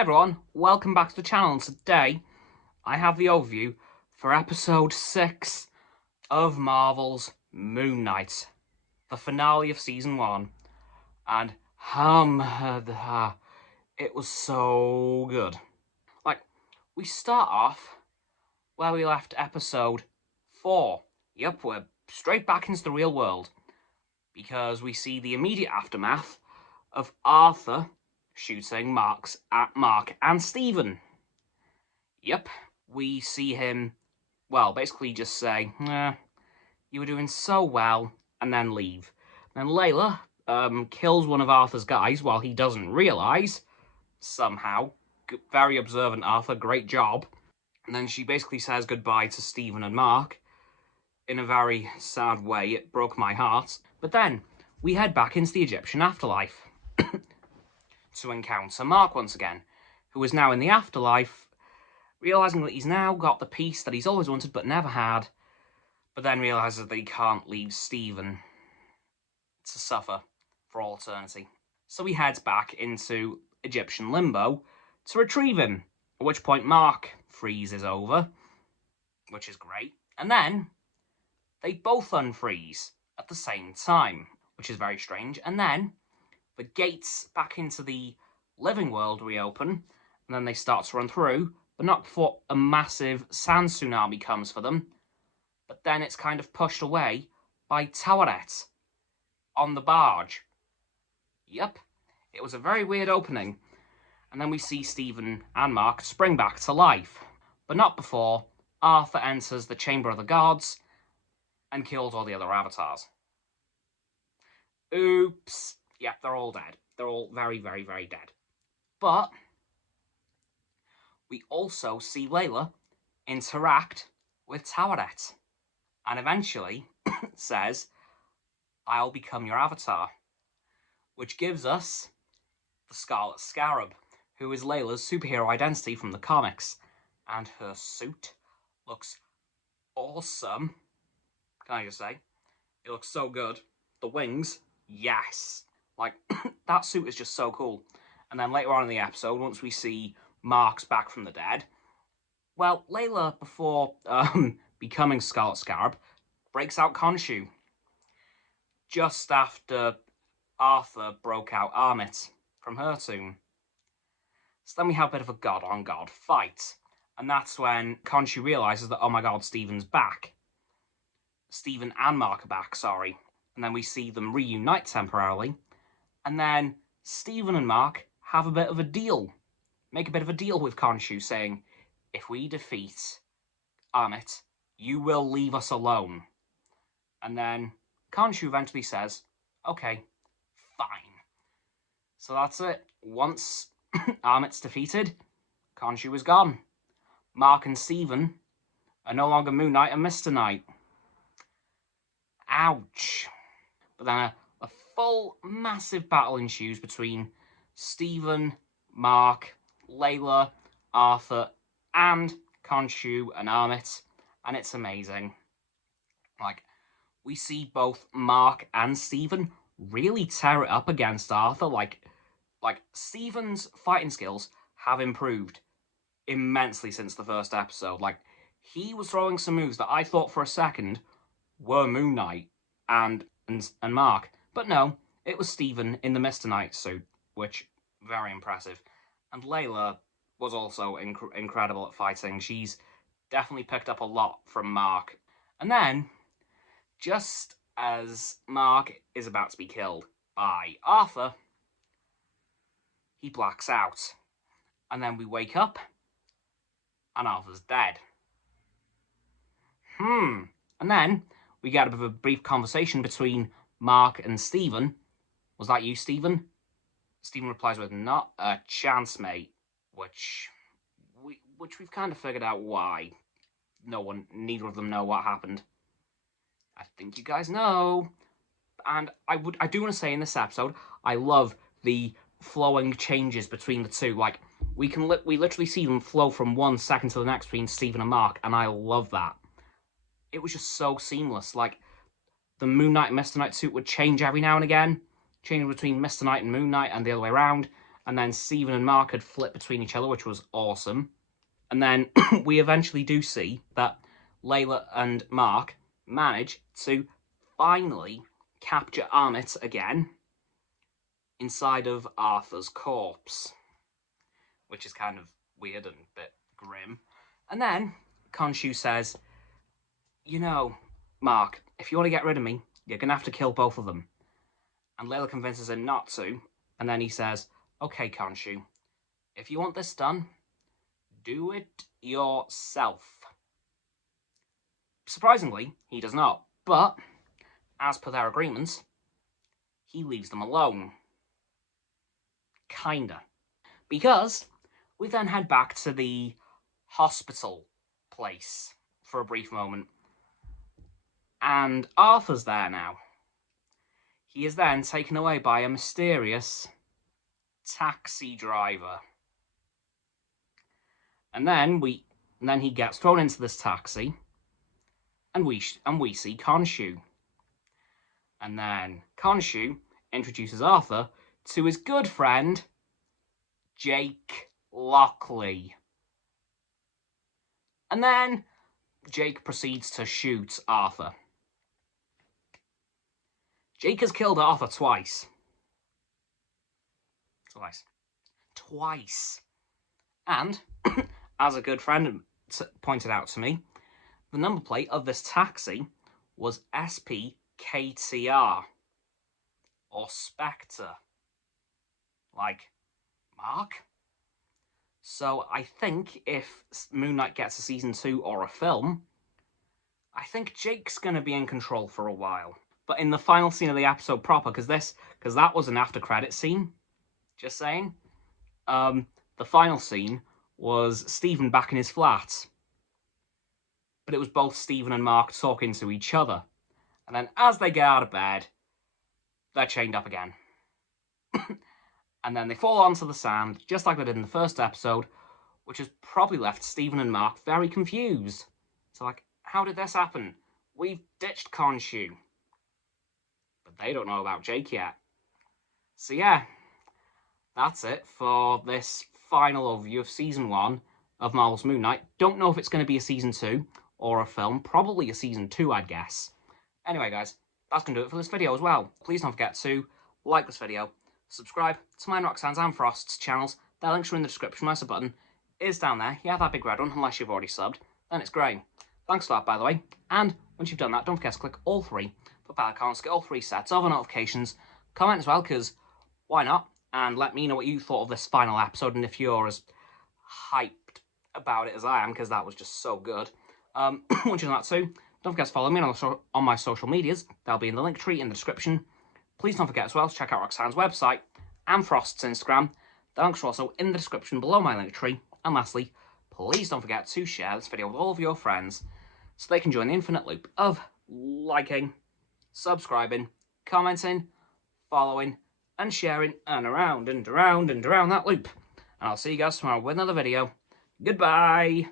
Hi everyone, welcome back to the channel, and today I have the overview for episode 6 of Marvel's Moon Knight, the finale of season 1, and it was so good. We start off where we left episode 4. Yep, we're straight back into the real world, because we see the immediate aftermath of Arthur shooting Mark and Stephen. Yep, we see him, basically just say, you were doing so well, and then leave. Then Layla kills one of Arthur's guys while he doesn't realise, somehow. Very observant, Arthur, great job. And then she basically says goodbye to Stephen and Mark in a very sad way. It broke my heart. But then we head back into the Egyptian afterlife to encounter Mark once again, who is now in the afterlife, realising that he's now got the peace that he's always wanted but never had, but then realises that he can't leave Stephen to suffer for all eternity. So he heads back into Egyptian limbo to retrieve him, at which point Mark freezes over, which is great, and then they both unfreeze at the same time, which is very strange, and then the gates back into the living world reopen, and then they start to run through, but not before a massive sand tsunami comes for them. But then it's kind of pushed away by Taweret on the barge. Yep, it was a very weird opening. And then we see Stephen and Mark spring back to life, but not before Arthur enters the Chamber of the Gods and kills all the other avatars. Oops. Yep, they're all dead. They're all very, very, very dead. But we also see Layla interact with Taweret, and eventually says, I'll become your avatar, which gives us the Scarlet Scarab, who is Layla's superhero identity from the comics, and her suit looks awesome. Can I just say? It looks so good. The wings, yes. That suit is just so cool. And then later on in the episode, once we see Mark's back from the dead, Layla, before becoming Scarlet Scarab, breaks out Khonshu just after Arthur broke out Amit from her tomb. So then we have a bit of a god-on-god fight, and that's when Khonshu realises that, oh my god, Stephen's back. Stephen and Mark are back, sorry. And then we see them reunite temporarily, and then Stephen and Mark have a bit of a deal. Make a bit of a deal with Khonshu, saying, if we defeat Amit, you will leave us alone. And then Khonshu eventually says, okay, fine. So that's it. Once Amit's defeated, Khonshu is gone. Mark and Stephen are no longer Moon Knight and Mr. Knight. Ouch. But then a full, massive battle ensues between Stephen, Mark, Layla, Arthur, and Khonshu and Amit, and it's amazing. We see both Mark and Stephen really tear it up against Arthur. Stephen's fighting skills have improved immensely since the first episode. He was throwing some moves that I thought for a second were Moon Knight and Mark, but no, it was Stephen in the Mr. Knight suit, which, very impressive. And Layla was also incredible at fighting. She's definitely picked up a lot from Mark. And then, just as Mark is about to be killed by Arthur, he blacks out. And then we wake up, and Arthur's dead. And then we get a bit of a brief conversation between Mark and Stephen. Was that you, Stephen? Stephen replies with, not a chance, mate. Which we've kind of figured out why. Neither of them know what happened. I think you guys know. And I do want to say in this episode, I love the flowing changes between the two. We literally see them flow from one second to the next between Stephen and Mark, and I love that. It was just so seamless. The Moon Knight and Mr. Knight suit would change every now and again, changing between Mr. Knight and Moon Knight and the other way around, And then Stephen and Mark had flipped between each other, which was awesome. And then we eventually do see that Layla and Mark manage to finally capture Amit again inside of Arthur's corpse, which is kind of weird and a bit grim. And then Khonshu says, you know, Mark, if you want to get rid of me, you're going to have to kill both of them. And Layla convinces him not to. And then he says, okay, Khonshu, if you want this done, do it yourself. Surprisingly, he does not. But, as per their agreements, he leaves them alone. Kinda. Because we then head back to the hospital place for a brief moment. And Arthur's there now. He is then taken away by a mysterious taxi driver. And then he gets thrown into this taxi, and we see Khonshu. And then Khonshu introduces Arthur to his good friend, Jake Lockley. And then Jake proceeds to shoot Arthur. Jake has killed Arthur twice. Twice. And, as a good friend pointed out to me, the number plate of this taxi was SPKTR, or Spectre. Like, Mark? So I think if Moon Knight gets a season 2 or a film, I think Jake's going to be in control for a while. But in the final scene of the episode proper, because that was an after-credit scene, just saying, the final scene was Stephen back in his flat. But it was both Stephen and Mark talking to each other. And then as they get out of bed, they're chained up again. And then they fall onto the sand, just like they did in the first episode, which has probably left Stephen and Mark very confused. So like, how did this happen? We've ditched Khonshu. But they don't know about Jake yet. So yeah, that's it for this final overview of Season 1 of Marvel's Moon Knight. Don't know if it's going to be a Season 2 or a film. Probably a Season 2, I'd guess. Anyway, guys, that's going to do it for this video as well. Please don't forget to like this video, subscribe to mine, Roxanne's and Frost's channels. Their links are in the description. My sub button is down there. Yeah, that big red one, unless you've already subbed. Then it's grey. Thanks for that, by the way. And once you've done that, don't forget to click all three for bell icons, get all three sets of notifications. Comment as well, because why not? And let me know what you thought of this final episode, and if you're as hyped about it as I am, because that was just so good. Once you've done that too, don't forget to follow me on my social medias. They'll be in the link tree in the description. Please don't forget as well to check out Roxanne's website and Frost's Instagram. The links are also in the description below my link tree. And lastly, please don't forget to share this video with all of your friends so they can join the infinite loop of liking, subscribing, commenting, following, and sharing, and around and around and around that loop. And I'll see you guys tomorrow with another video. Goodbye!